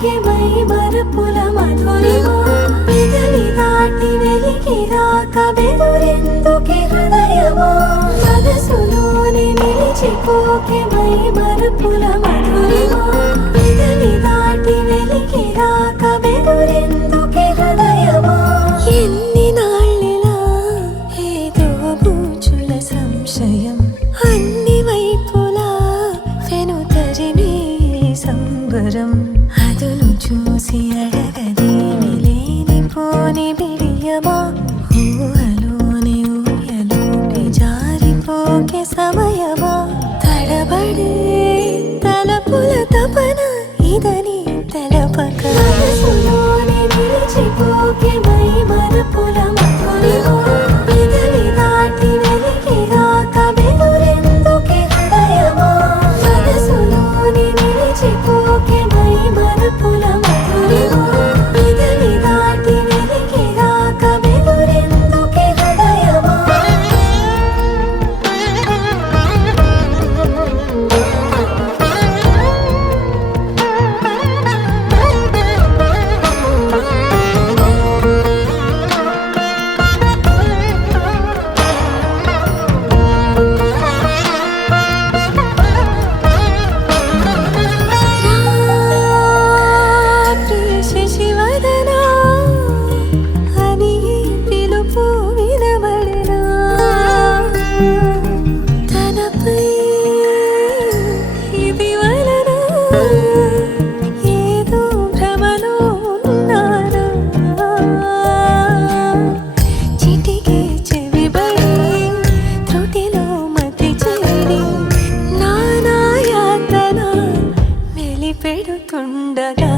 మరిచిపోకే my మరపుల Madhurima పెదవి దాటి వెలికి రాక బెదురెందుకే హృదయమా మనసులోనే నిలిచిపోకే మై మరపుల మధురిమా పెదవి దాటి వెలికి రాక బెదురెందుకే హృదయమా ఎన్ని నాళ్ళిలా ఏదో బూచుల సంశయం అన్ని వైపులా వెనుతరిమే సంబరం అదును చూసి అడగదేమి లేనిపోని బిడియమా ఊహలోని ఊయలోకి జారిపోకే సమయమా తడబడే తలపుల తపన ఇదని తెలపక మనసులోనే నిలిచిపోకే మై మరపుల మధురిమా పెదవి దాటి వెలికి రాక బెదురెందుకే హృదయమా మనసులోనే నిలిచిపోకే మై మరపుల మధురిమా పెదవి దాటి వెలికి రాక బెదురెందుకే హృదయమా శశివదనా అని పిలుపు వినబడినా తనపై ఇది వలన ఏదో భ్రమలో ఉన్నానా చిటికే చెవిబడి త్రుటిలో మతి చేరి నానాయాతన మెలిపెడుతుండగా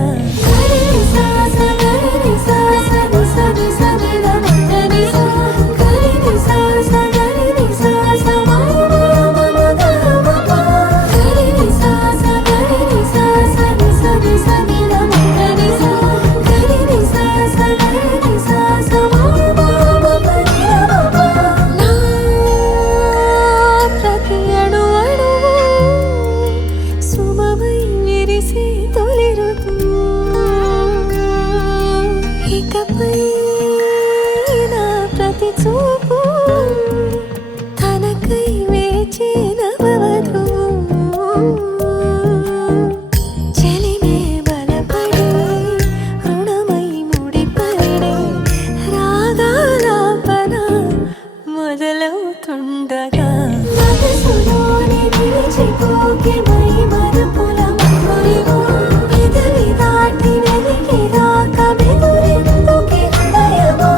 ప్రతి అణు అణువు సుమమై విరిసే తొలి ఋతువు ఇకపై నా ప్రతి చూపు తనకై వేచే నవవధువు చెలిమే బలపడి రుణమై ముడిపడి రాగాలాపన మొదలవుతుండగా మనసులోనే నిలిచిపోకే మై మరపుల మధురిమా పెదవి దాటి వెలికి రాక బెదురెందుకే హృదయమా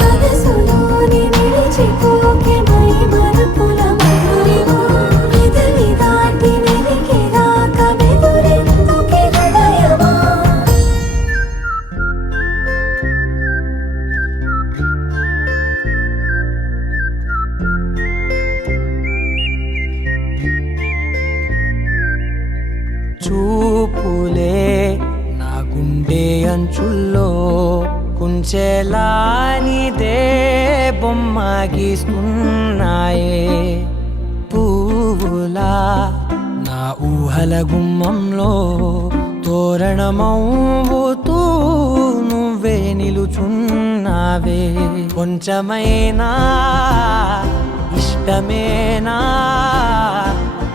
మనసులోనే నిలిచిపోకే మై మరపుల మధురిమా పెదవి దాటి వెలికి రాక బెదురెందుకే హృదయమా చూపులే నా గుండె అంచుల్లో కుంచెలానిదే బొమ్మ గీస్తున్నాయే పువ్వులా నా ఊహల గుమ్మంలో తోరణమవుతూ నువ్వే నిలుచున్నావే కొంచెమైనా ఇష్టమేనా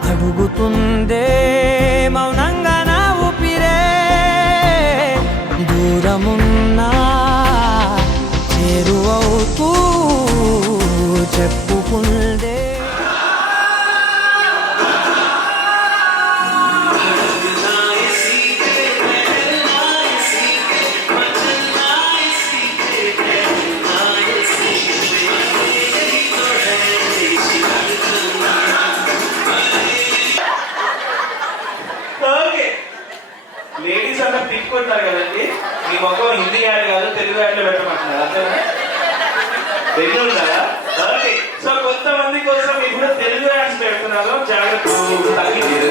అడుగుతుందే మౌనంగా నా ఊపిరే దూరమున్నా చేరువవుతూ చెప్పుకుందే లేడీస్ అంతా తిట్టుకుంటారు కదండి మీ మొక్కం హిందీ యాడ్ కాదు తెలుగు యాడ్లో పెట్టమంటున్నారు అంతేనా తెలుగు ఉన్నారా ఓకే సో కొంతమంది కోసం ఇప్పుడు తెలుగు యాడ్స్ పెడుతున్నారు జాగ్రత్త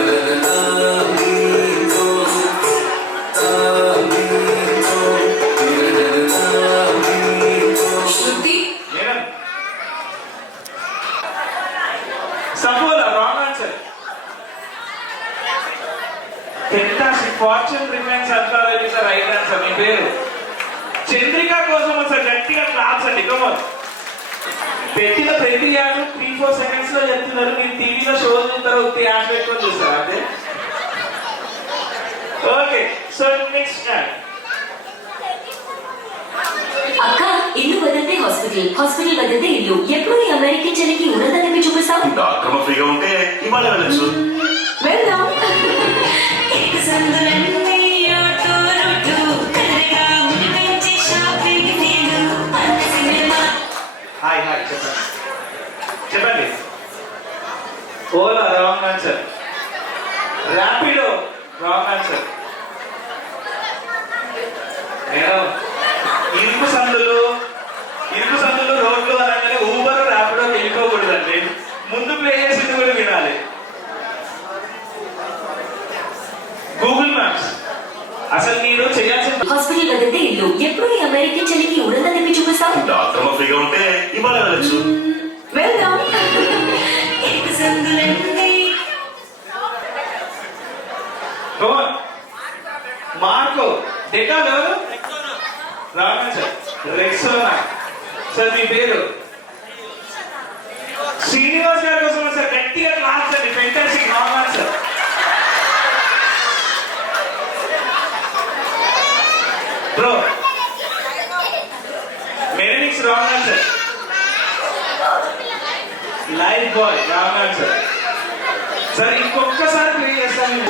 Safola, wrong answer. Fantastic. Fortune remains Alpha Valley, sir. Chandrika కోసం ఒకసారి గట్టిగా క్లాప్స్ అండి. కమోన్. పెట్టిన ప్రతి యాడ్ 3-4 సెకండ్స్ లో చెప్తున్నారు. మీరు టీవీలో షో చూస్తారు, యాడ్ పెట్టుకొని చూస్తారు అదే. Okay, so next add. అక్క, ఇల్లు వదిలితే హాస్పిటల్, హాస్పిటల్ వదిలితే ఇల్లు. ఎప్పుడు ఈ అమెరికన్ చెల్లికి ఉన్నదని చూపిస్తావు. డాక్టర్ ఫ్రీగా ఉంటే ఇవాళ వెళ్ళచ్చు. వెళ్దాం. హాయ్ హాయ్ చెప్పండి చెప్పండి. Ola wrong answer. Rapido wrong answer. Madam, ఇరుకు సందులు రోడ్లు అనగానే ఊబర్ ర్యాపిడో వెళ్ళిపోకూడదండి. ముందు ప్లే చేసింది కూడా వినాలి. Google maps. అసలు మీరు చేయాల్సిన హాస్పిటల్ వదిలితే ఇల్లు. ఎప్పుడు ఈ అమెరికన్ చెల్లికి ఉన్నదని చూపిస్తావు. డాక్టర్ ఫ్రీగా ఉంటే ఇవాళ వెళ్ళచ్చు. వెళ్దాం. మార్కో డెటాల్ ఎవరు? Wrong sir. రెక్సోనా. సార్ మీ పేరు? శ్రీనివాస్ గారి కోసం సార్ గట్టిగా క్లాస్ అండి. ఫెంటాస్టిక్. Wrong answer. బ్రో మెరినిక్స్ wrong answer. Lifebuoy wrong answer. Sir ఇంకొకసారి ప్లే చేస్తాను.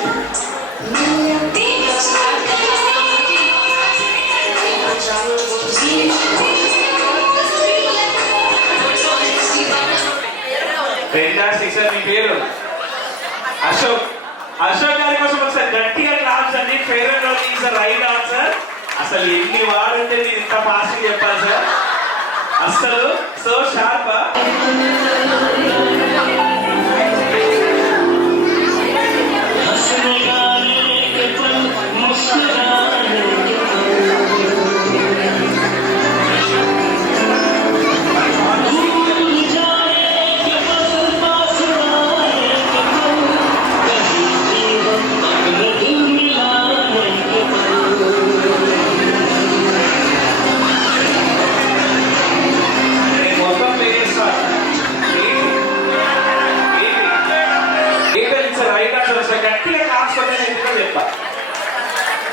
ఫెంటాస్టిక్. సార్ మీ పేరు? అశోక్. అశోక్ గారి కోసం ఒకసారి గట్టిగా క్లాప్స్ అండి. Fair and Lovely is the right answer. అసలు ఎన్ని వాడుంటే మీరు ఇంత ఫాస్ట్ చెప్పాలి సార్. అసలు సో షార్ప్.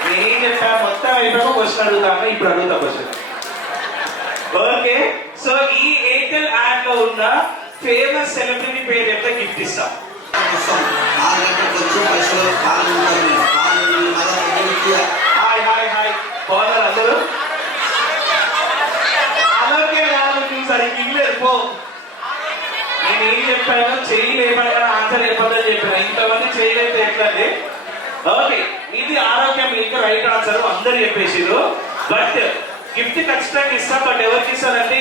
నేనేం చెప్పా మొత్తం అయిపోయాక క్వశ్చన్ అడుగుతాను. ఇప్పుడు అడుగుతా క్వశ్చన్. ఓకే, సో ఈ ఎయిర్టెల్ యాడ్ లో ఉన్న ఫేమస్ సెలబ్రిటీ పేరు చెప్తే గిఫ్ట్ ఇస్తాం. హాయ్ హాయ్ హాయ్ బాగున్నారు అందరూ? అలాగే కాదు సరే ఇంగ్లేదు పో. నేనేం చెప్పాను చేయలేమని ఆన్సర్ అయిపోతుందని చెప్పాను. ఇంతమంది చేయలేదు ఎట్లండి. ఓకే, ఇది ఆరోగ్యం లింక్ రైట్ ఆన్సర్ అందరు చెప్పేసారు. బట్ గిఫ్ట్ ఖచ్చితంగా ఇస్తాం. బట్ ఎవరికి ఇస్తారంటే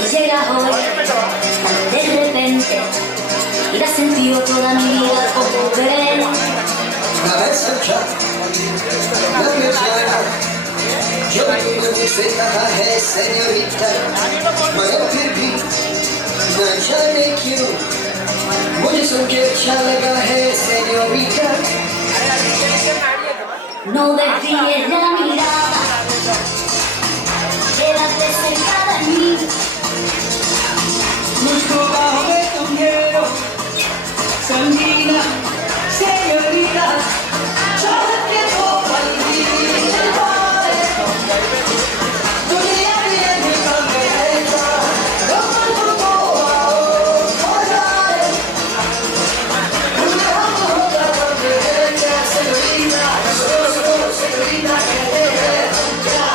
Y llega hoy, de repente, y la sentido toda mi vida como ven. जो मुझसे कहा है सेन्योरिटा मगर फिर भी न जाने क्यों मुझे सुन के अच्छा लगा है senorita No desvíes la mirada, quédate sentada en mí. मुझको बाहों में तुम घेरो संगीना सेन्योरिटा चाहत के दो पल भी चलवाए दुनिया भी निकल गएगा गम को आओ हो जाए दुनिया होगा कब गएगा सेन्योरिटा सेन्योरिटा कहते हैं हम क्या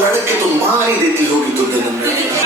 लड़के तो मार ही देती होगी तो जन्म में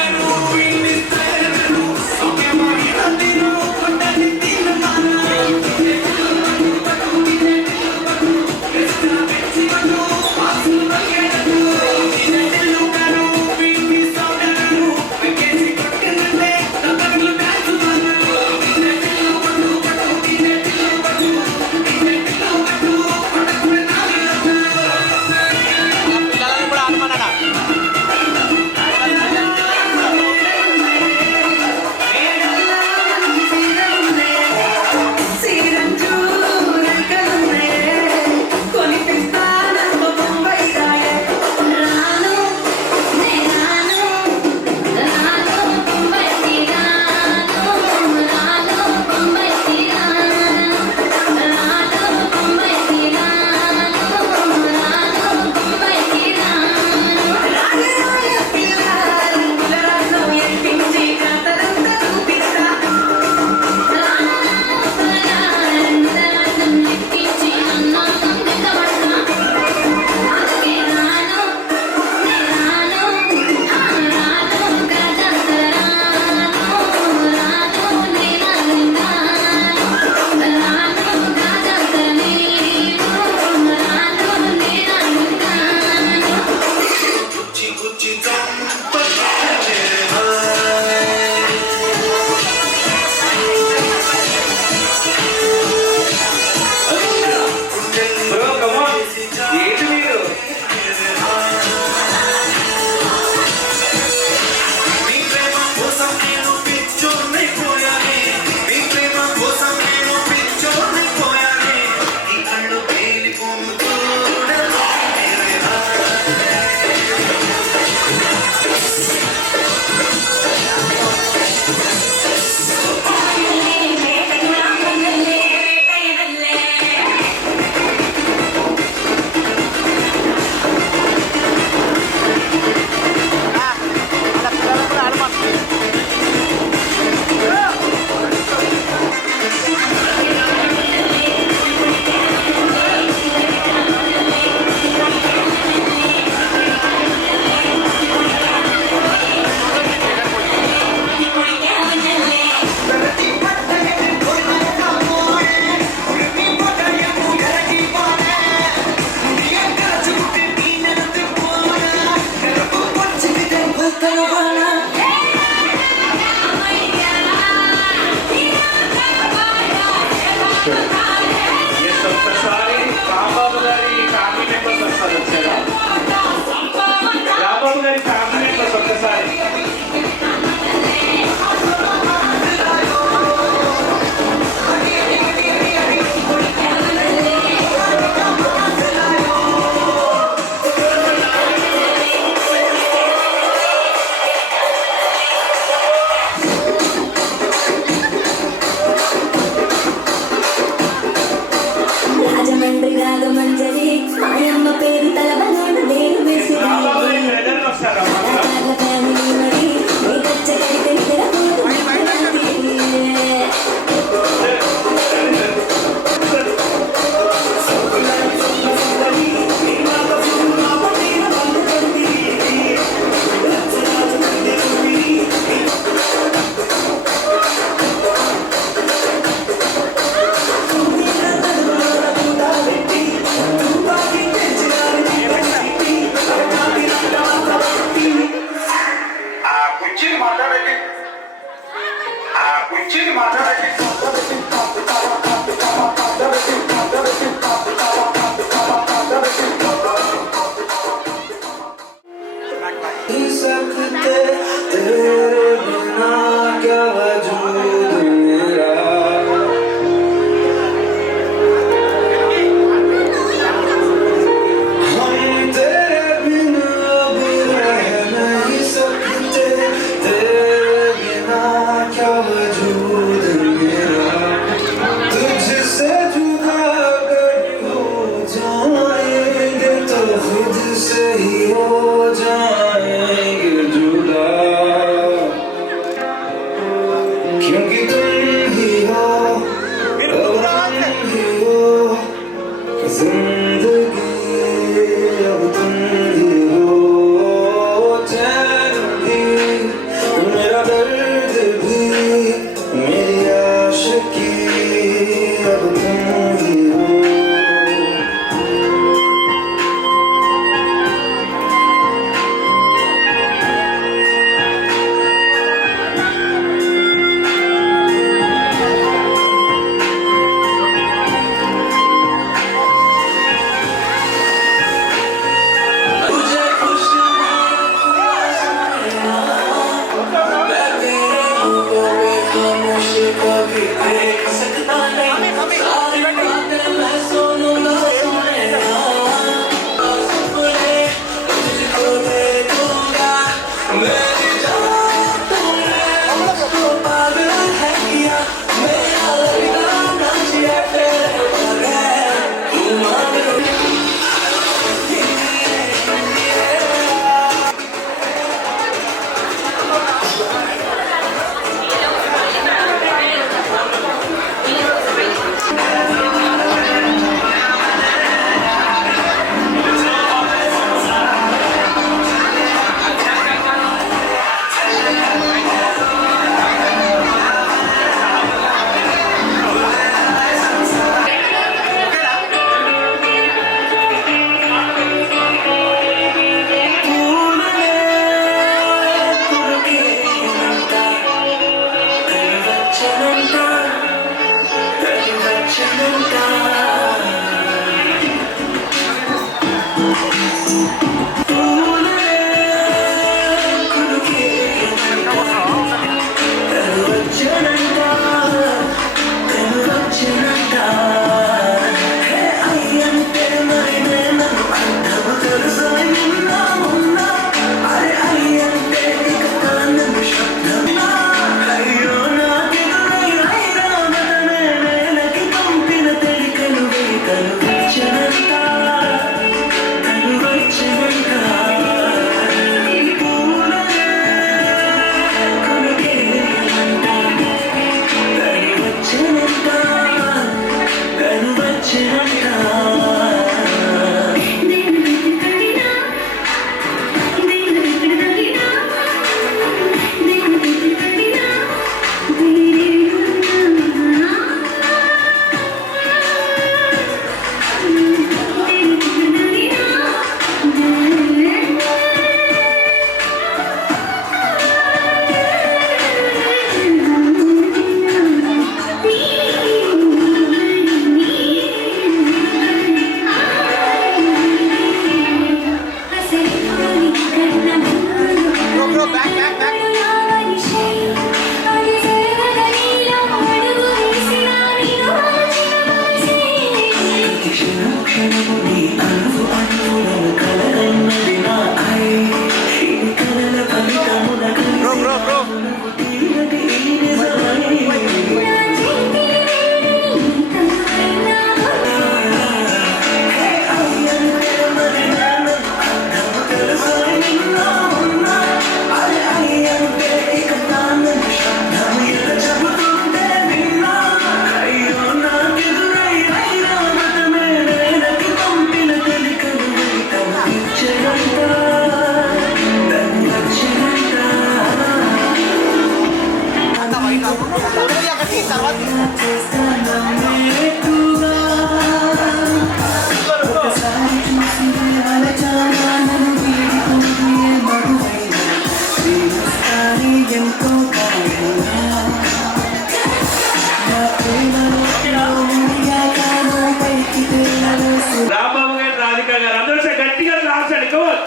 రాంబాబు గారు, రాధిక గారు అందరూ ఒకసారి గట్టిగా రాల్చండి. కవర్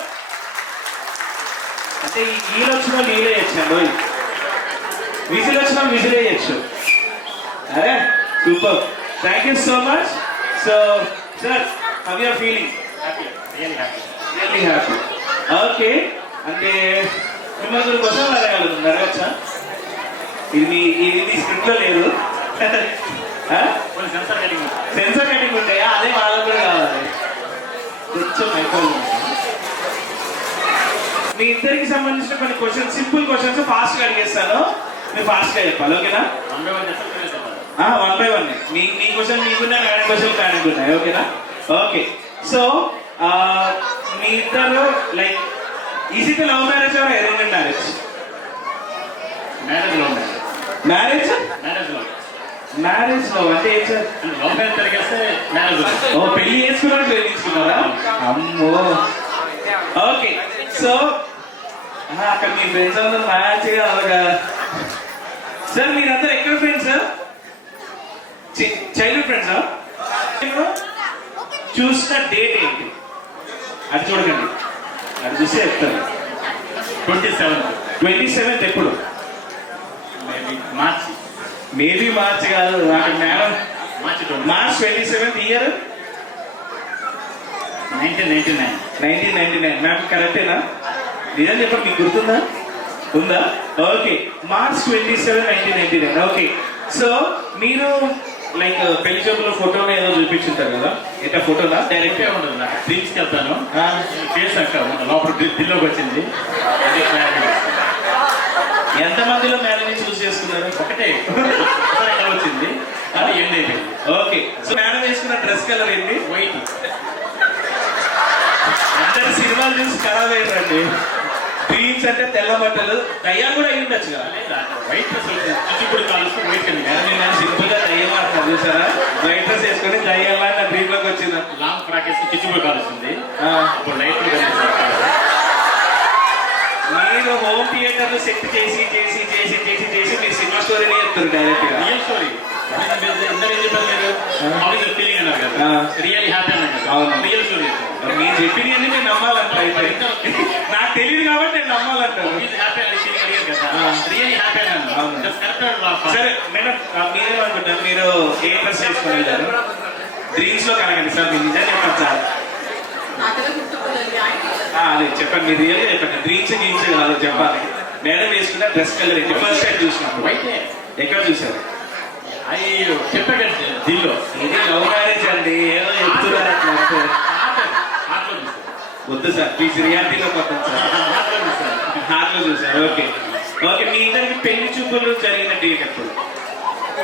అంటే ఈలు వచ్చిన నీళ్ళు వేయచ్చండి, విజిల్ వచ్చిన విజిల్ వేయచ్చు. అరే super, thank you so much. So sir, how you are feeling? Really happy. Okay, అంటే మిమ్మల్ని క్వశ్చన్ అడగచ్చా? ఇది మీ స్క్రిప్ట్ లో లేదు. సెన్సర్ కటింగ్ ఉంటాయా? అదే వాళ్ళకు కూడా కావాలి. కొంచెం మీ ఇద్దరికి సంబంధించిన కొన్ని క్వశ్చన్స్, సింపుల్ క్వశ్చన్స్ ఫాస్ట్ గా అడిగేస్తాను, మీరు ఫాస్ట్ గా చెప్పాలి. ఓకేనా? 1 by 1. మీ క్వశ్చన్ మీకున్నాయి, మేడం క్వశ్చన్ మేడం ఉన్నాయి. ఓకేనా? ఓకే. సో మీ ఇద్దరు like is it love marriage or arranged marriage? Marriage marriage లో అంటే ఏం సార్? లవ్ మ్యారేజ్ జరిగేస్తే మ్యారేజ్. ఓ, పెళ్లి చేసుకున్నాడు ప్రేమించుకున్నారా? అమ్మో. ఓకే, సో అక్కడ మీ ఫ్రెండ్స్ అందరూ మ్యాచ్గా అలాగా. సార్ మీరందరూ ఎక్కడ ఫ్రెండ్స్? చైల్డ్హుడ్ ఫ్రెండ్సా? చూసిన డేట్ ఏంటి? అది చూడకండి, అది చూస్తే చెప్తాను. 27th ఎప్పుడు? మేబీ మార్చ్ కాదు, madam March 27th year 1999. Ma'am కరెక్టేనా? నిజం చెప్పండి, మీకు గుర్తుందా? ఉందా? Okay, March 27, 1999. ఓకే, సో మీరు లైక్ పెళ్లి చూపులో ఫోటోలో ఏదో చూపించుంటారు కదా, ఇట్లా ఫోటోలా డైరెక్ట్ ఉండదు. నాకు డ్రీమ్స్కి వెళ్తాను, ఫేస్ అక్కడ లోపల దిల్లోకి వచ్చింది. ఎంతమందిలో మేడం చూస్ చేసుకున్నారు? ఒకటే వచ్చింది, అది ఎండ్ అయిపోయింది. ఓకే, సో మేడం వేసుకున్న డ్రెస్ కలర్ ఏంటి? వైట్. అందరు సినిమాలు చూసి ఖరాబ్ అయ్యారండి. డ్రీమ్స్ అంటే తెల్ల బట్టలు, దయ్యాలు కూడా అయి ఉండొచ్చు కదా. వైట్ డ్రెస్ ఇప్పుడు కాలుస్తూ వైట్ కండి. నేను సింపుల్ గా దయ్యం అంటున్నాను చూసారా? వైట్ డ్రెస్ వేసుకొని దయ్యాలా నా డ్రీమ్ లోకి వచ్చింది. లాంగ్ ఫ్రాక్ వేసి చిచ్చుబడి కాలుస్తుంది, అప్పుడు లైట్ మీరు హోమ్ థియేటర్ లో సెట్ చేసి చేసి చేసి చేసి చేసి మీరు సినిమా స్టోరీని చెప్తారు డైరెక్ట్ గా. Real story. ఫీలింగ్ అన్నారు కదా, రియల్ హ్యాపీ అన్నాడు. అవును. Real story. మీరు చెప్పినవన్నీ నేను నమ్మాలంట అయితే నాకు తెలియదు కాబట్టి నేను నమ్మాలంటాను. హ్యాపీ అని అడిగారు కదా, రియల్ హ్యాపీ అన్నాను. అవును. కరెక్ట్. సరే మేడం, మీరేమనుకుంటారు? మీరు ఏ డ్రెస్ వేసుకొని వెళ్ళారు? డ్రీమ్స్ లో కలగండి సార్, మీరు నిజంగా చెప్పండి సార్. అదే చెప్పండి, మీరు రియల్గా చెప్పండి. డ్రీమ్స్ కాదు చెప్పాలి. మేడం వేసుకున్న డ్రెస్ కలర్ ఏంటి? ఫస్ట్ టైం చూసినప్పుడు అయితే ఎక్కడ చూసారు? అయ్యో చెప్పాడండి దిల్లో. ఇది లవ్ మ్యారేజ్ అండి, ఏదో చెప్తున్నారు అట్లా అంటే. ఆటలో చూసాను. వద్దు సార్, ప్లీజ్ రియాలిటీలో కొత్త సార్. ఆటలో చూసాను. హార్ట్లో చూసారు. Okay okay. మీ ఇద్దరికి పెళ్లి చూపులు జరిగిన డేట్ ఎప్పుడు?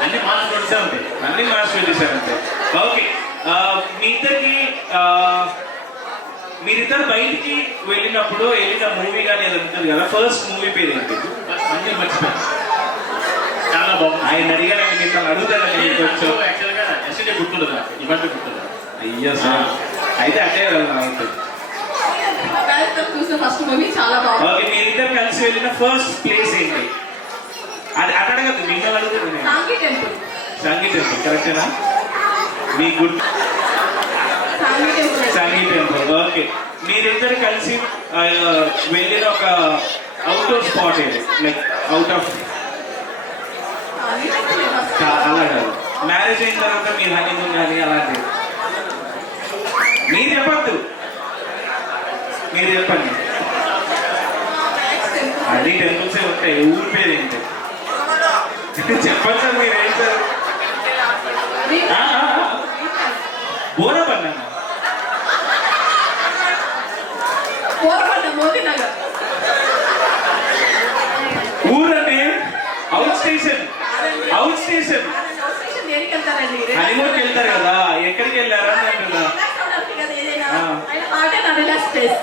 అన్ని మార్చి కొడిసే ఉంటాయి. అన్ని మార్చి వెళ్ళేసారు అంతే. ఓకే. మీ ఇద్దరికి మీరిద్దరు బయటికి వెళ్ళినప్పుడు వెళ్ళిన మూవీ కానీ అది ఉంటుంది కదా, ఫస్ట్ మూవీ పేరు ఏంటి? అన్ని మర్చిపోయాను. చాలా బాగుంది. ఆయన అడిగానండి, మిమ్మల్ని అడుగుతానండి మీరు కొంచెం. యాక్చువల్గా ఎస్టేట్ గుర్తుండదు నాకు, ఇవన్నీ గుర్తుండదు. అయ్యో సార్, అయితే అట్టే వెళ్దాం అయితే. ఫస్ట్ మూవీ చాలా బాగుంది. ఓకే, మీరిద్దరు కలిసి వెళ్ళిన ఫస్ట్ ప్లేస్ ఏంటి? అది అడగద్దు, మిమ్మల్ని అడుగుతుంది నేను. సాంఘీ టెంపుల్. సాంఘీ టెంపుల్ కరెక్టేనా? మీ గుడ్ Sanghi temple. Sanghi temple. Okay, మీరిద్దరు కలిసి వెళ్ళిన ఒక అవుట్డోర్ స్పాట్ ఏది? Like out of Sanghi temple first. అలా కాదు, మ్యారేజ్ అయిన తర్వాత మీరు హనీమూన్ కానీ అలాంటివి మీరు చెప్పద్దు, మీరు చెప్పండి. అన్ని టెంపుల్స్ ఉంటాయి, ఊరి పేరు ఏంటి చెప్పండి సార్. మీరు ఏం సార్? బోరపన్నా కోరకొండ మోదీ నగర్. ఊరండి, out station. Out station station దేనికి వెళ్తారండి? హనీమూన్కి వెళ్తారు కదా, ఎక్కడికి వెళ్ళారా అని అంటున్నా. రిలాక్స్ అవడానికి కదా ఏదైనా. ఆ. Heart and relax place.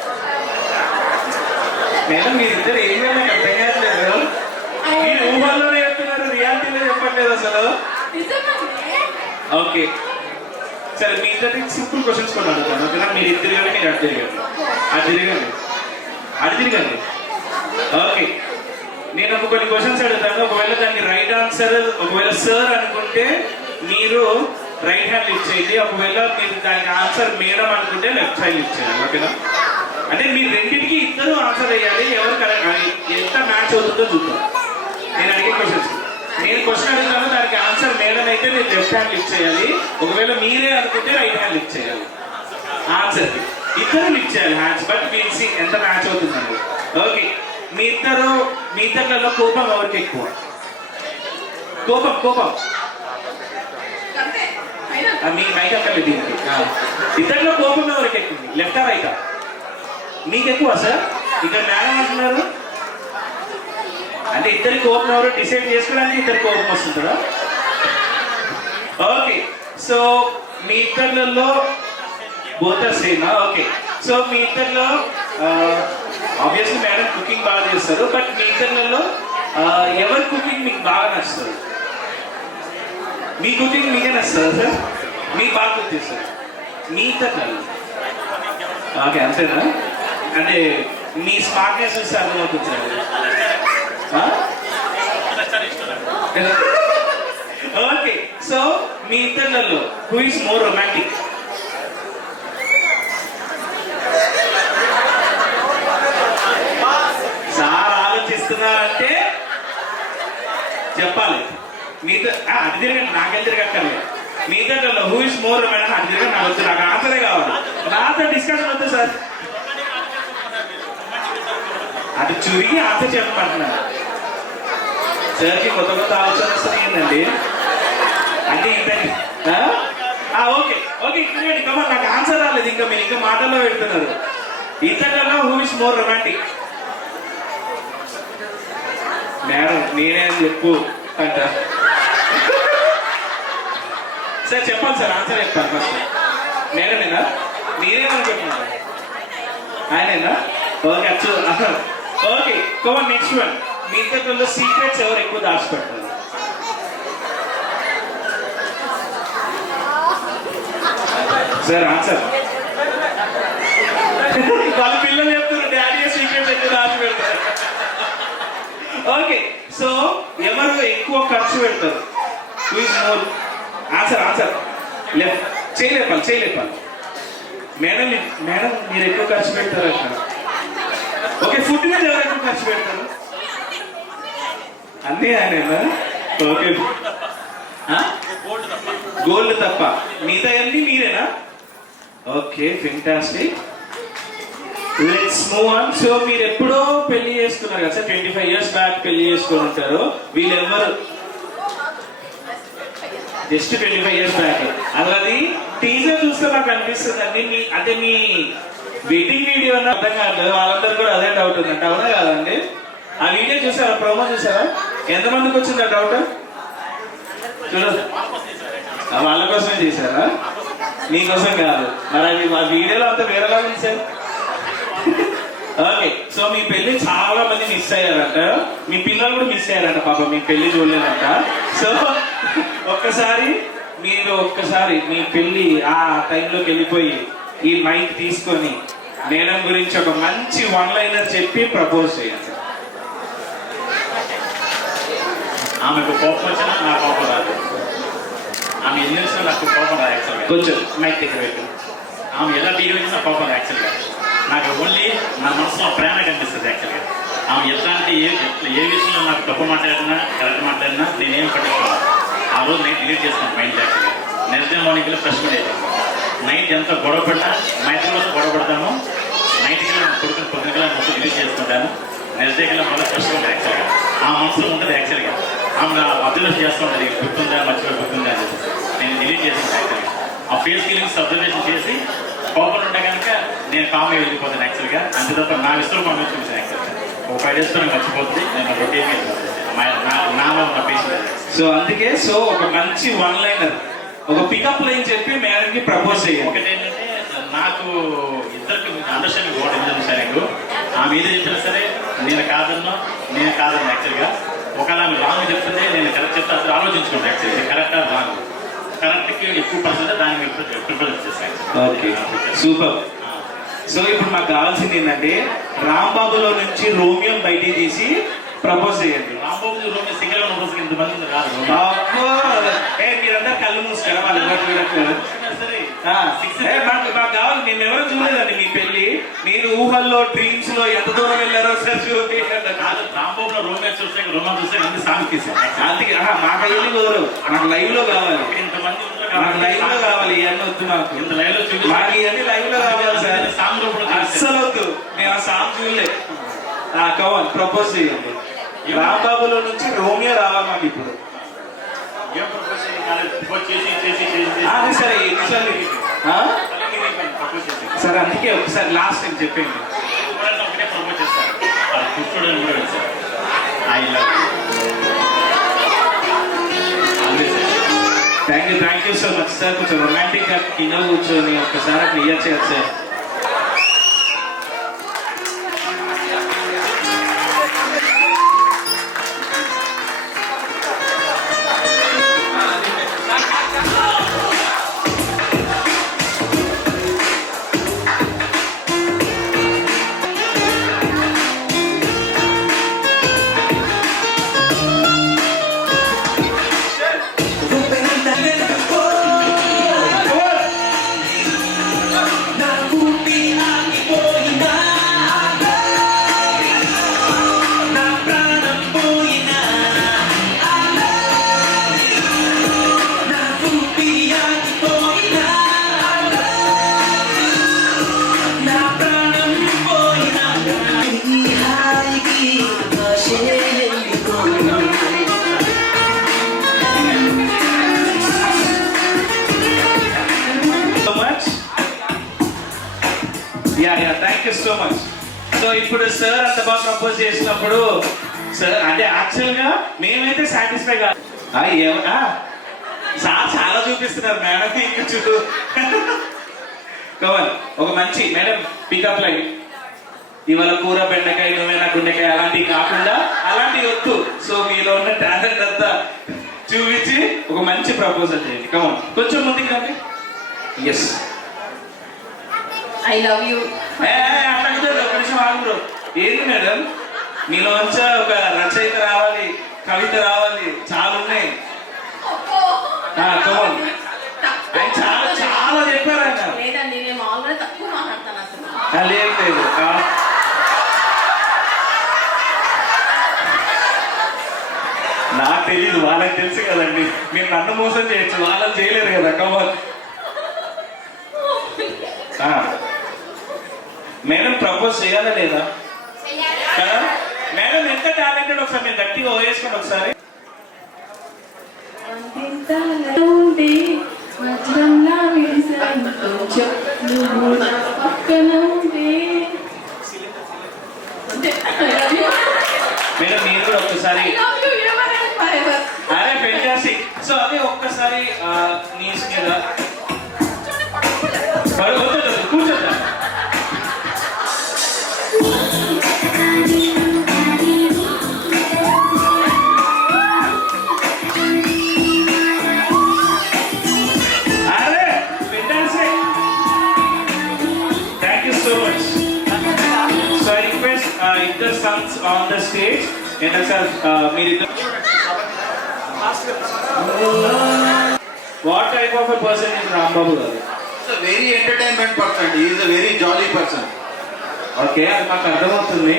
Madam మీరిద్దరు ఏం నాకు అర్థం కావట్లేదు. మీరు ఊహల్లోనే చెప్తున్నారు, రియాలిటీలో చెప్పట్లేదు అసలు. నిజమండి. ఓకే సరే, మీ ఇద్దరికి సింపుల్ క్వశ్చన్స్ కొన్ని అడుగుతాను. ఓకేనా? మీరు ఇది తిరగండి, మీరు అటు తిరగండి, అటు తిరగండి, అటు తిరగండి. ఓకే, నేను ఒక కొన్ని క్వశ్చన్స్ అడుగుతాను. ఒకవేళ దానికి రైట్ ఆన్సర్ ఒకవేళ సార్ అనుకుంటే మీరు రైట్ హ్యాండ్ లిఫ్ట్ చేయండి. ఒకవేళ మీరు దానికి ఆన్సర్ మేడం అనుకుంటే లెఫ్ట్ సైడ్ లిఫ్ట్ చేయాలి. ఓకేనా? అంటే మీరు రెండింటికి ఇద్దరు ఆన్సర్ వేయాలి. ఎవరు ఎంత మ్యాచ్ అవుతుందో చూద్దాం. నేను అడిగే క్వశ్చన్స్, నేను క్వశ్చన్ అడుగుతాను, దానికి ఆన్సర్ మేడం అయితే మీరు లెఫ్ట్ హ్యాండ్ లిఫ్ట్ చేయాలి. ఒకవేళ మీరే అనుకుంటే రైట్ హ్యాండ్ లిఫ్ట్ చేయాలి. ఆన్సర్కి ఇద్దరు లిఫ్ట్ చేయాలి హ్యాండ్స్, బట్ మీరు see ఎంత మ్యాచ్ అవుతుందండి. ఓకే, మీ ఇద్దరిలో కోపం ఎవరికి ఎక్కువ? కోపం కోపం అంతే. అయినా మీ మైక్ అక్కర్లేదు దీనికి. ఇద్దరిలో కోపం ఎవరికి ఎక్కువ? లెఫ్టా రైటా? మీకు ఎక్కువ సార్? ఇక్కడ మేడం అంటున్నారు అంటే ఇద్దరి కోపం ఎవరు డిసైడ్ చేసుకోవడానికి ఇద్దరు కోపం వస్తుందా? ఓకే, సో మీ ఇద్దరిలో both are same. Okay, so మీ ఇద్దరిలో ఆబ్వియస్లీ మేడం కుకింగ్ బాగా చేస్తారు, బట్ మీ ఇద్దరిలో ఎవరి కుకింగ్ మీకు బాగా నచ్చుతుంది? మీ కుకింగ్ మీకే నచ్చుతుందా సార్? మీకు బాగా కుక్ చేస్తారు మీ ఇద్దరు? ఓకే, అంతేనా? అంటే మీ స్మార్ట్నెస్ చూస్తే అర్థమవుతుంది సార్. ఓకే, సో మీ ఇద్దరిలో who is more romantic? Sir ఆలోచిస్తున్నారంటే చెప్పాలి. మీతో అది తిరగండి, నాకెళ్ళి తిరగక్కర్లేదు. మీ ఇద్దరిలో హూ ఇస్ మోర్ రొమాంటిక్? అది తిరగండి, నాకు వద్దు, నాకు ఆన్సరే కావాలి. నాతో డిస్కషన్ వద్దు సార్, అది చురిగి ఆన్సర్ చెప్పమంటున్నారు. సార్కి కొత్త కొత్త ఆలోచన వస్తుంది ఏంటండి అంటే ఇద్దరికి. ఓకే ఓకే, ఇక్కడ కమా, నాకు ఆన్సర్ రాలేదు ఇంకా, మీరు ఇంకా మాటల్లో పెడుతున్నారు. ఇద్దరిలో who is more romantic? Madam నేనే అని చెప్పు అంట. సార్ చెప్పాలి సార్, ఆన్సర్ చెప్పాలి ఫస్ట్. మేడమేనా? మీరేమనుకుంటున్నారు? ఆయనేనా? ఓకే, అచ్చు. ఓకే, కమా, నెక్స్ట్ వన్. మీ ఇద్దరిలో సీక్రెట్స్ ఎవరు ఎక్కువ దాచిపెడతారు? Sir answer. వాళ్ళ పిల్లలు చెప్తారు డాడీ సీక్రెట్స్ ఎక్కువ దాచిపెడతారు. ఓకే, సో ఎవరు ఎక్కువ ఖర్చు పెడతారు? ఆన్సర్ ఆన్సర్ లెఫ్ట్ చేయలేపాలి మేడం మేడం మీరు ఎక్కువ ఖర్చు పెడతారు అక్కడ. ఓకే, ఫుడ్ మీద ఎవరు ఎక్కువ ఖర్చు పెడతారు? అన్నీ ఆయనేనా? ఓకే, గోల్డ్ తప్ప మిగతా అన్ని మీరేనా? Okay, fantastic. Let's move on. So మీరు ఎప్పుడో పెళ్లి చేసుకున్నారు కదా సార్, 25 years బ్యాక్ పెళ్లి చేసుకుని ఉంటారు. వీళ్ళెవ్వరు జస్ట్ 25 years బ్యాక్. అలాది టీజర్ చూస్తే నాకు అనిపిస్తుంది అండి, అంటే మీ వెడ్డింగ్ వీడియో అర్థం కాదు, వాళ్ళందరూ కూడా అదే డౌట్ ఉందంట. అవునా కాదండి? ఆ వీడియో చూసారా, ప్రోమో చూసారా? ఎంతమందికి వచ్చింది ఆ డౌట్? చూడదు, వాళ్ళ కోసమే చేశారా, మీకోసం కాదు. మరి అది ఆ వీడియోలో అంతా వేరేలా ఉంది సార్. ఓకే, సో మీ పెళ్లి చాలా మంది మిస్ అయ్యారంట, మీ పిల్లలు కూడా మిస్ అయ్యారంట, పాప మీ పెళ్లి చూడలేదంట. సో ఒక్కసారి మీ పెళ్లి ఆ టైంలోకి వెళ్ళిపోయి ఈ మైక్ తీసుకొని మేడం గురించి ఒక మంచి వన్ లైనర్ చెప్పి ప్రపోజ్ చేయండి. ఆమెకు కోపం వచ్చినా నా కోపం రాదు. ఆమె ఎన్ని నిమిషాలు నాకు కోపం రాదు యాక్చువల్గా. కొంచెం మైక్ దగ్గర పెట్టు. ఆమె ఎలా బిహేవ్ చేసినా కోపం రాదు యాక్చువల్గా. నాకు ఓన్లీ నా మనసులో ప్రేమ కనిపిస్తుంది యాక్చువల్గా. ఆమె ఎట్లాంటి ఏ విషయంలో నాకు తప్పు మాట్లాడినా కరెక్ట్ మాట్లాడినా నేనేం పట్టించుకోను. ఆ రోజు నైట్ డిలీట్ చేస్తాను మైండ్ యాక్చువల్గా. నెక్స్ట్ డే మార్నింగ్ వెళ్ళి ఫ్రెష్ అయిపోయింది. నైట్ ఎంత గొడవ పడినా మా ఇద్దరిలో గొడవ పడతాను. నైట్కి పొద్దునకల్లా మొత్తం డిలీట్ చేసుకుంటాను. నెక్స్ట్ డేకి మళ్ళీ ఫ్రెష్గా ఉంటుంది యాక్చువల్గా. ఆ మనసులో ఉంటుంది యాక్చువల్గా. ఆమె అబ్జర్వేషన్ చేస్తూ ఉంటుంది, గుర్తుందా గుర్తుందా అని చెప్పేసి. నేను డిలీట్ చేస్తాను యాక్చువల్గా. ఆ ఫేస్ ఫీలింగ్స్ అబ్జర్వేషన్ చేసి కోపం ఉంటే కనుక నేను కామ్గా వెళ్ళిపోతాను యాక్చువల్గా. అంతే తప్ప నా విషయంలో మనం చూసాను యాక్చువల్గా. ఒక 5 days నేను మర్చిపోతుంది. నేను రొటీన్గా నాలో ఉన్న పేషెంట్. సో అందుకే ఒక మంచి వన్ లైనర్, ఒక పికప్ లైన్ చెప్పి మేడంకి ప్రపోజ్ చేయాలి. ఒకటి ఏంటంటే, నాకు ఇద్దరికి అండర్స్టాండింగ్ కూడా ఎందుకు సరే, ఆమె ఏదో చెప్పినా సరే నేను కాదన్నా యాక్చువల్గా. ఒకవేళ ఆమె రాంగ్ చెప్తుంటే నేను కరెక్ట్ చెప్తే అసలు ఆలోచించుకుంటాను యాక్చువల్లీ కరెక్టా రాంగ్. కరెక్ట్కి ఎక్కువ పర్సెంట్ దాన్ని ప్రిఫరెన్స్ చేస్తాను. Okay, super. సో ఇప్పుడు మాకు కావాల్సింది ఏంటంటే రాంబాబులో నుంచి రోమియో బయటికి తీసి ప్రపోజ్ చేయండి. రాంబాబు రోమియో సింగిల్ ప్రపోజ్ ఇంతమంది కాదు. మీరందరూ కళ్ళు మూసుకురా, వాళ్ళు మాకు కావాలి. మేము ఎవరు చూడలేదండి మీ పెళ్లి. మీరు ఊహల్లో డ్రీమ్స్ లో ఎంత దూరం వెళ్ళారో సార్ చూపి. రాంబాబులో రోమియో చూస్తే రోమాన్స్ చూస్తే అన్ని సాంగ్ తీసాను. అందుకే మాకు వెళ్ళి కుదరు, నాకు లైవ్ లో కావాలి. ఇంతమంది నాకు లైవ్ లో కావాలి. ఇవన్నీ వద్దు, మాకు ఇంత లైవ్ లో చూపి మాకు ఇవన్నీ లైవ్ లో కావాలి సార్. సాంగ్ రూపంలో అస్సలు వద్దు, మేము ఆ సాంగ్ చూడలే. కవన్ ప్రపోజ్ చేయండి. రాంబాబులో నుంచి రోమియో రావాలి మాకు ఇప్పుడు. సరే సరే, అందుకే ఒకసారి లాస్ట్ టైం చెప్పండి. ఒకటే ప్రపోజ్ చేస్తారు, కూర్చోడానికి కూడా వెళ్తారు. I love thank you so much sir. కొంచెం రొమాంటిక్ గా కింద కూర్చొని ఒక్కసారి అట్లా ఇయ్యచ్చు కదా sir. Thank you so much. So ఇప్పుడు సార్ అంత బాగా ప్రపోజ్ చేసినప్పుడు సార్ అంటే యాక్చువల్గా మేమైతే సాటిస్ఫై కాదు. సార్ చాలా చూపిస్తున్నారు మేడం. ఇంకా చూడు కవన్ ఒక మంచి మేడం పికప్ లైన్. ఇవాళ కూర బెండకాయ నువ్వేనా గుండెకాయ అలాంటివి కాకుండా అలాంటివి వద్దు. సో మీలో ఉన్న టాలెంట్ అంతా చూపించి ఒక మంచి ప్రపోజల్ చేయండి. కవన్ కొంచెం ముందుకు రండి. Yes, I love you. అట్లా కుదరదు, ఒక నిమిషం ఆగు. ఏంటి మేడం, మీలోంచి ఒక రచయిత రావాలి, కవిత రావాలి, చాలా ఉన్నాయి. ఆయన చాలా చాలా లేదు లేదు నాకు తెలీదు, వాళ్ళకి తెలుసు కదండి. మీరు నన్ను మోసం చేయొచ్చు, వాళ్ళని చేయలేరు కదా. కమాన్. మేడం ప్రపోజ్ చేయాలా లేదా కదా? మేడం ఎంత టాలెంటెడ్, ఒకసారి నేను గట్టిగా ఓయేసుకోండి ఒకసారి. ఉండి వజ్రంలా విడిసాను కొంచెం నువ్వు నా పక్కన ఉండి. మేడం మీరు కూడా ఒక్కసారి forever. అరే ఫెంటాస్టిక్. సో అదే ఒక్కసారి నీస్ మీద కూర్చోద్దాం. అరే fantastic, thank you so much. So I request ఇద్దరు సన్స్ ఆన్ ద స్టేజ్. నేను సార్ మీరు what type of a person is Rambabu గారు? Very entertainment person, is a very jolly person. Okay, అది మాకు అర్థమవుతుంది.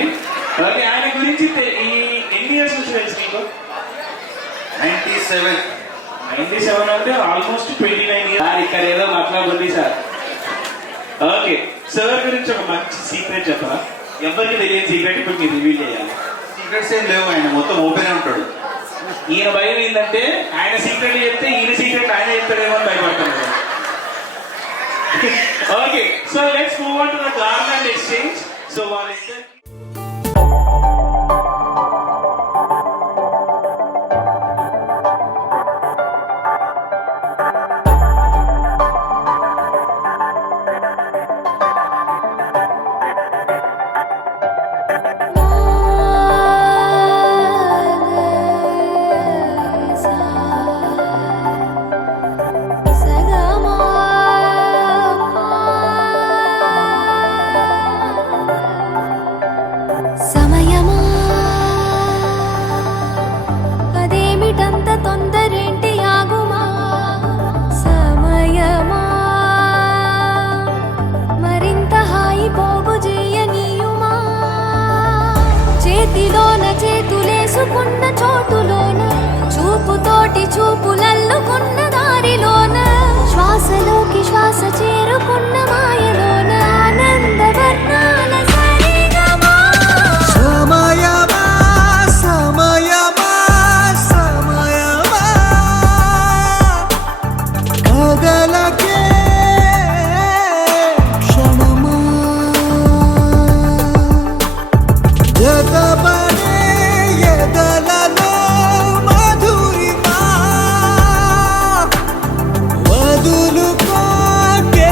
ఓకే, ఆయన గురించి ఈ ఎన్ని ఇయర్స్ నుంచి తెలుసు మీకు? 97. 97 అంటే ఆల్మోస్ట్ 29 ఇయర్స్. ఇక్కడ ఏదో మాట్లాడుతుంది సార్. ఓకే, సార్ గురించి ఒక మంచి సీక్రెట్ చెప్పరా? ఎవరికి తెలియని సీక్రెట్ ఇప్పుడు మీరు రివీల్ చేయాలి. సీక్రెట్స్ ఏం లేవు, ఆయన మొత్తం ఓపెన్ ఉంటాడు. ఈయన భయం ఏంటంటే ఆయన సీక్రెట్ చెప్తే ఈయన సీక్రెట్ ఆయన చెప్తాడేమో అని భయపడుతున్నాడు. Okay, so let's move on to the garland exchange. So వాళ్ళిద్దరు సమయమా అదేమిటంత తొందరేంటి ఆగుమా సమయమా మరింత హాయి పోగు చేయనీయుమా చేతిలోన చేతులేసుకున్న చోటులోన చూపుతోటి చూపులల్లుకున్న దారిలోన శ్వాసలోకి శ్వాస చేరుకున్న మాయలోన ఆనంద వర్ణాల సరిగమా సమయమా సమయమా సమయమా కదలకే క్షణమా జతపడే ఎదలలో మధురిమా వదులుకోకే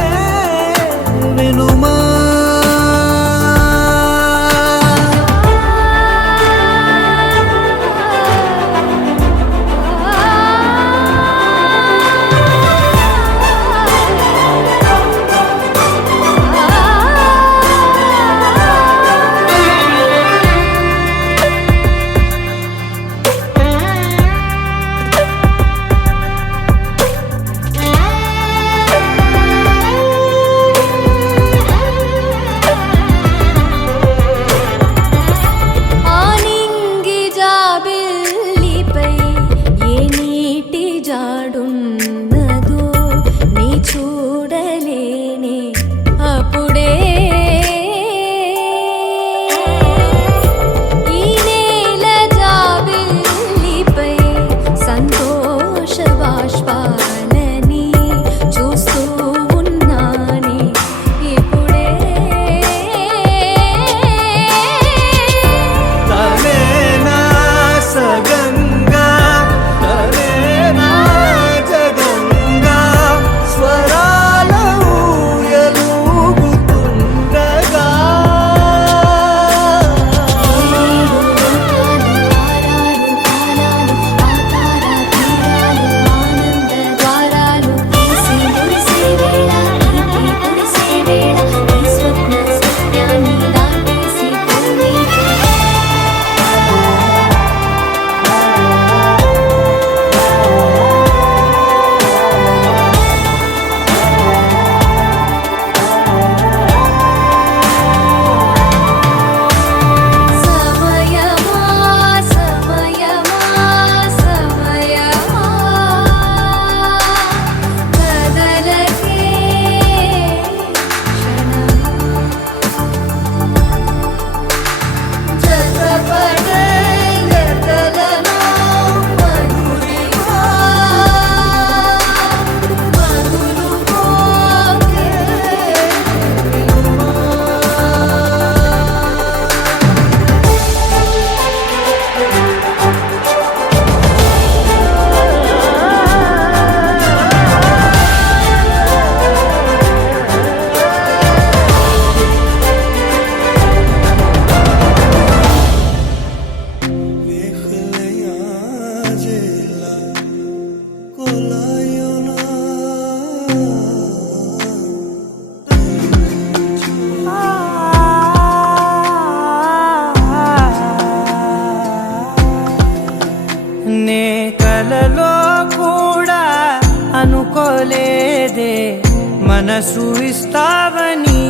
మనసు ఇస్తావని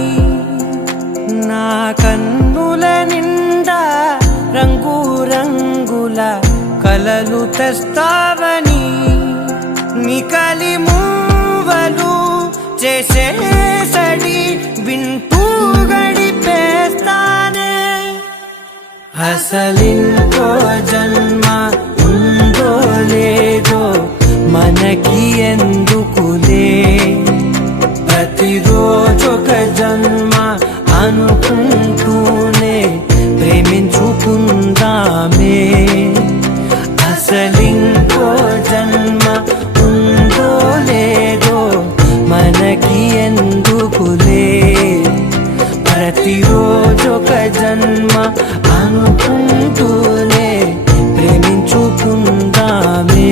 నా కన్నుల నిండా రంగు రంగుల కలలు తెస్తావని నికలి మూవలు చేసేసడి వింటూ గడిపేస్తానే అసలింకో జన్మ ఉందో లేదో మనకి ఎందుకులే ప్రతిరోజొక జన్మ అనుకుంటూనే ప్రేమించుకుందామే అసలింకో జన్మ ఉందో లేదో మనకి ఎందుకులే ప్రతిరోజొక జన్మ అనుకుంటూనే ప్రేమించుకుందామే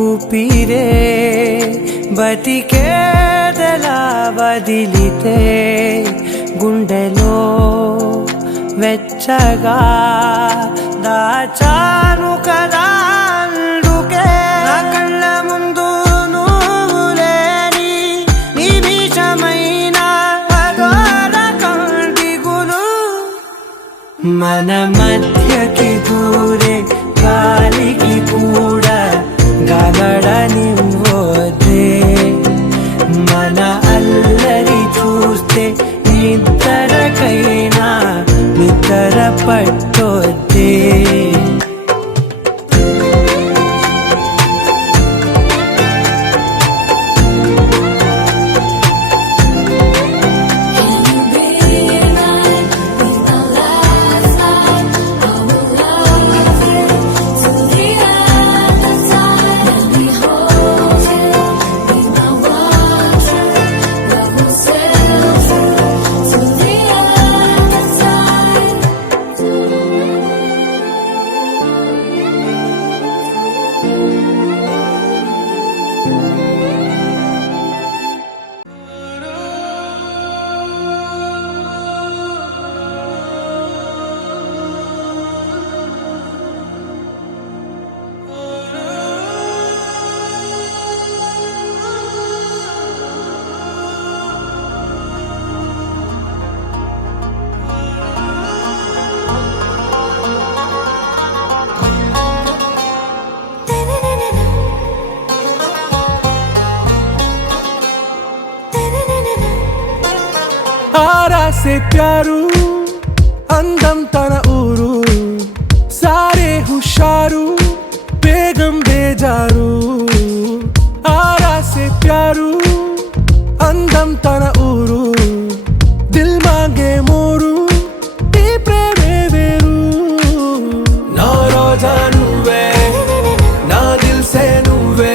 ఊపిరే బతికేదలా వదిలితే గుండెలో వెచ్చగా దాచాను కదా అందుకే నా కళ్ళ ముందు నువ్వు లేని నిమిషమైన అఘోర కంటిగులు మన మధ్యకి దూరే గాలికి కూడా గలడనివ్వదే మన అల్లరి చూస్తే నిద్రకైనా నిద్ర పట్టొద్దే आरा से प्यारू अंदम तन ऊरू सारे हुशारू बेगम बेजारू आरा से प्यारू अंदम तन ऊरू दिल मांगे मोरू ती प्रेमे वेरू ना रोजा नुवे ना दिल से नुवे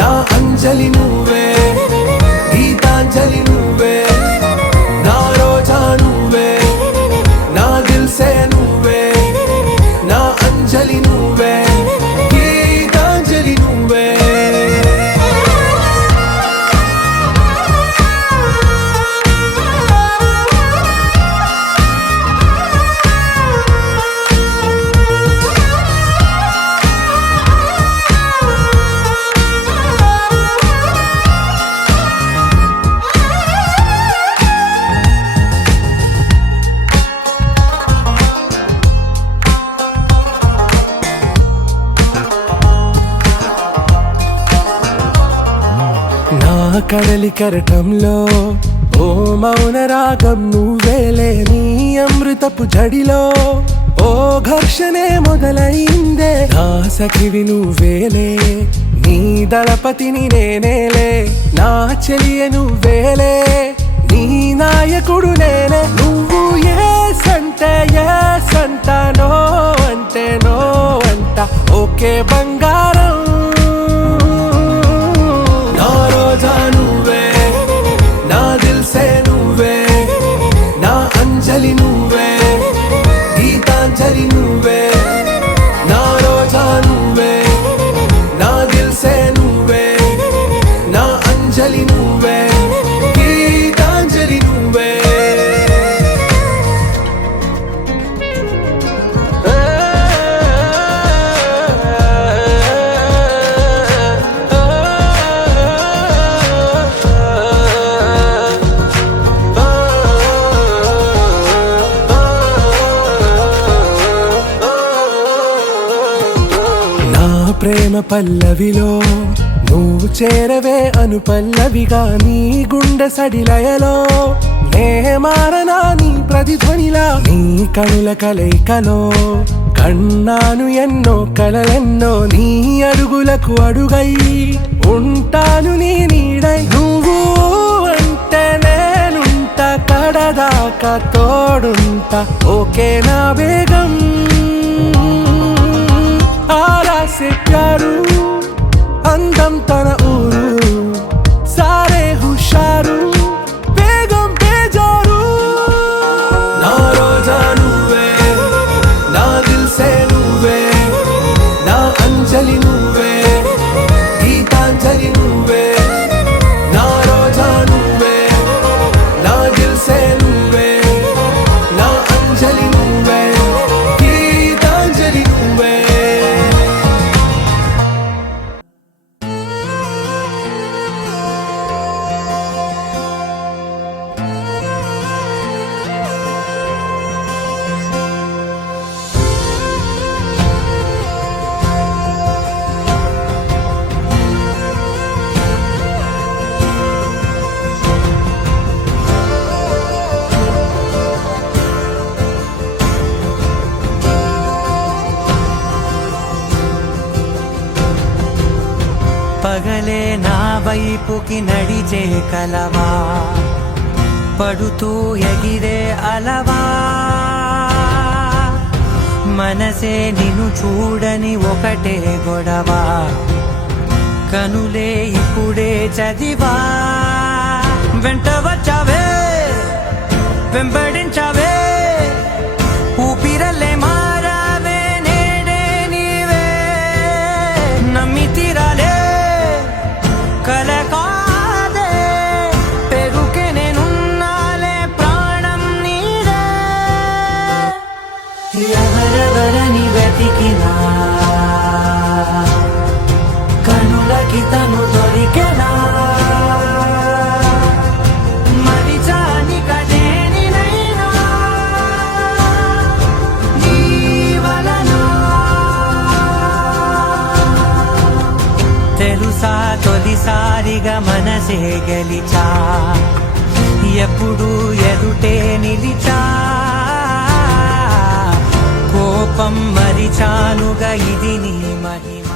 ना अंजलि नुवे गीतांजलि नुवे ना रोजा नुवे ना दिल से नुवे ना अंजलि नुवे गीतांजलि नुवे కడలి కరటంలో ఓ మౌన రాగం నువ్వేలే నీ అమృతపు జడిలో ఓ ఘర్షణే మొదలైందే నా సఖివి నువ్వేలే నీ దళపతిని నేనేలే నా చెలియ నువ్వేలే నీ నాయకుడు నేనే నువ్వు ఏ సంట నో అంటే నో అంట ఓకే బంగారం నా రోజా నువ్వే పల్లవిలో నువ్వు చేరవే అను పల్లవిగా నీ గుండె సడిలయలో నే మారనా నీ ప్రతిధ్వనిలా నీ కనుల కలయికలో కన్నాను ఎన్నో కలలెన్నో నీ అడుగులకు అడుగై ఉంటాను నీ నీడై నువ్వు అంటే నేనుంట కడదాకా తోడుంట ఓకే నా బేగం आरा से प्यारू अंदम तन ऊरू सारे हुशारू बेगम बेजारू ना रोजा नुवे ना दिल से नुवे ना अंजलि नुवे गीतांजलि नुवे ना रोजा नुवे ना दिल से नुवे ना अंजलि नुवे गीतांजलि नुवे పగలే నా వైపుకి నడిచే కలవా పడుతూ ఎగిరే అలవా మనసే నిన్ను చూడని ఒకటే గొడవ కనులే ఇప్పుడే చదివా వెంట వచ్చావే వెంబడించావే ఊపిరలే మారావే నేడే నీవే నమ్మి తీరాలే కలకాదే పెరుకే నేనున్నాలే ప్రాణం నీదే ఎవరెవరని వెతికినా కనులకి తను దొరికెనా మరిచాని కదేనినైనా నీ వలన తెలుసా తొలిసారిగా మనసే గెలిచా ఎప్పుడు ఎదుటే నిలిచా కోపం మరిచానుగా ఇది నీ మహిమ